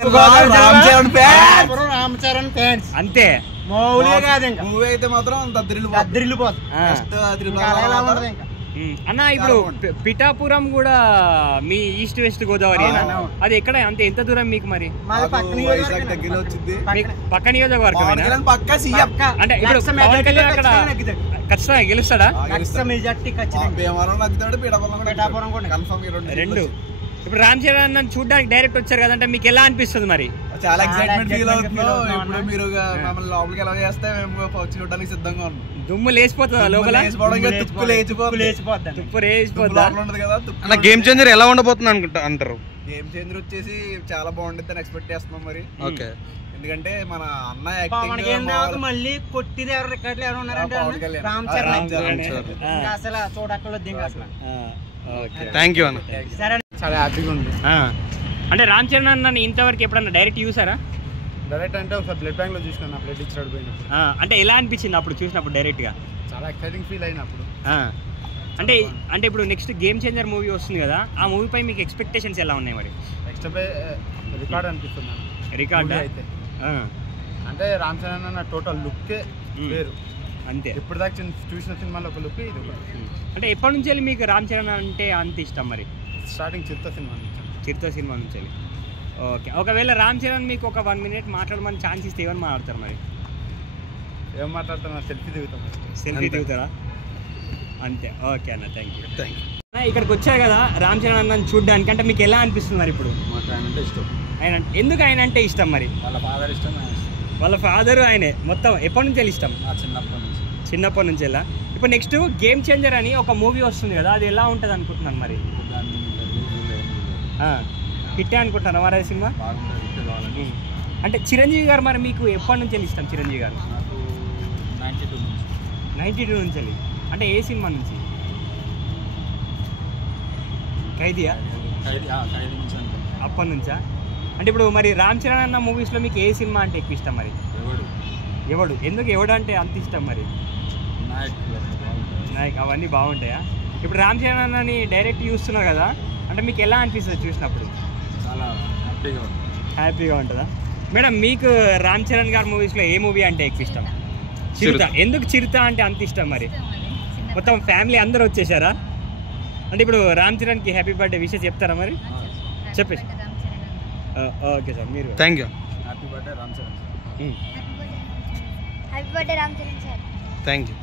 Ram Charan fans అంతే. Movie అయితే మాత్రం అన్న. ఇప్పుడు పిఠాపురం కూడా మీ ఈస్ట్ వెస్ట్ గోదావరి అది ఎక్కడ అంటే ఎంత దూరం మీకు? మరి పక్క నియోజకవర్గం అంటే ఇప్పుడు పవన్ కళ్యాణ్ అక్కడ ఖచ్చితంగా గెలుస్తాడా? రెండు. ఇప్పుడు రామ్ చరణ్ నన్ను చూడడానికి డైరెక్ట్ వచ్చారు కదంటే మీకు ఎలా అనిపిస్తుంది? మరి చాలా ఎక్సైట్మెంట్ ఫీల్ అవుతున్నాం. ఇప్పుడు మీరు మమ్మల్ని లోపలికి ఎలా చేస్తే మేము చూడడానికి సిద్ధంగా ఉన్నాం. దుమ్ము లేచిపోతుందా లోపల? తుప్పు లేచిపోతుంది కదా. గేమ్ చేంజర్ ఎలా ఉండబోతుంది అంటారు? గేమ్ చేంజర్ వచ్చేసి చాలా బాగుంటుంది అని ఎక్స్పెక్ట్ చేస్తున్నాం. మరి ఎందుకంటే మన అన్న యాక్టింగ్ మళ్ళీ కొట్టిది ఎవరు రికార్డులు ఎవరు ఉన్నారంటే రామ్ చరణ్ అసలు చూడక్కర్లేదు అసలు. థ్యాంక్ యూ అన్న. చాలా హ్యాపీగా ఉంది. అంటే రామ్ చరణ్ అన్న ఇంతవరకు ఎప్పుడన్నా డైరెక్ట్ చూసారా? డైరెక్ట్ అంటే ఒకసారి బ్లడ్ బ్యాంక్ లో చూసినా, బ్లడ్ ఇచ్చాడు పోయినప్పుడు. అంటే ఎలా అనిపించింది అప్పుడు చూసినప్పుడు డైరెక్ట్ గా? చాలా ఎక్సైటింగ్ ఫీల్ అయినప్పుడు. అంటే ఇప్పుడు నెక్స్ట్ గేమ్ చేంజర్ మూవీ వస్తుంది కదా, ఆ మూవీ పై మీకు ఎక్స్పెక్టేషన్స్ ఎలా ఉన్నాయి? మరి నెక్స్ట్ రికార్డ్ అనిపిస్తుంది. రికార్డ్ అయితే అంటే రామ్ చరణ్ అన్న టోటల్ లుక్కే వేరు అంతే. ఇప్పుడు దాకా చూసిన సినిమాలో ఒక లుక్ ఇది. అంటే ఎప్పటి నుంచి వెళ్ళి మీకు రామ్ చరణ్ అంటే అంత ఇష్టం? మరి స్టార్టింగ్ చిరుత సినిమా నుంచి. ఓకే. ఒకవేళ రామ్ చరణ్ మీకు ఒక 1 minute మాట్లాడమని ఛాన్స్ ఇస్తే ఏమని మాట్లాడతారు? మరి ఏం మాట్లాడతాను? సెల్ఫీ దిగుతారా? అంతే. ఓకే అన్న, థ్యాంక్ యూ. ఇక్కడికి వచ్చారు కదా రామ్ చరణ్ అన్న చూడడానికి, అంటే మీకు ఎలా అనిపిస్తుంది? మరి ఇప్పుడు మాకు ఆయన అంటే ఇష్టం. ఎందుకు ఆయన అంటే ఇష్టం? మరి వాళ్ళ ఫాదర్ ఇష్టం. వాళ్ళ ఫాదరు ఆయనే. మొత్తం ఎప్పటి నుంచి వెళ్ళి ఇష్టం? చిన్నప్పటి నుంచి వెళ్ళా. ఇప్పుడు నెక్స్ట్ గేమ్ చేంజర్ అని ఒక మూవీ వస్తుంది కదా, అది ఎలా ఉంటుంది అనుకుంటున్నాను? మరి హిట్ అనుకుంటున్నాను మరి సినిమా. అంటే చిరంజీవి గారు మరి మీకు ఎప్పటి నుంచి వెళ్ళి ఇష్టం? చిరంజీవి గారు 92 నుంచి వెళ్ళి. అంటే ఏ సినిమా నుంచి? ఖైదీయా? అప్పటి నుంచా? అంటే ఇప్పుడు మరి రామ్ చరణ్ అన్న మూవీస్లో మీకు ఏ సినిమా అంటే ఎక్కువ ఇష్టం? మరి ఎవడు? ఎందుకు ఎవడు అంటే అంత ఇష్టం? మరి నాయక్ అవన్నీ బాగుంటాయా? ఇప్పుడు రామ్ చరణ్ అన్నని డైరెక్ట్ చూస్తున్నారు కదా, అంటే మీకు ఎలా అనిపిస్తుంది చూసినప్పుడు? చాలా హ్యాపీగా ఉంటుందా? మేడం మీకు రామ్ చరణ్ గారి మూవీస్లో ఏ మూవీ అంటే ఎక్కువ ఇష్టం? చిరుత. ఎందుకు చిరుత అంటే అంత ఇష్టం? మరి మొత్తం ఫ్యామిలీ అందరూ వచ్చేసారా? అంటే ఇప్పుడు రామ్ చరణ్కి హ్యాపీ బర్త్డే విషెస్ చెప్తారా? మరి చెప్పేసి. ఓకే సార్, మీరు. Thank you. Happy birthday Ram Charan. Thank you.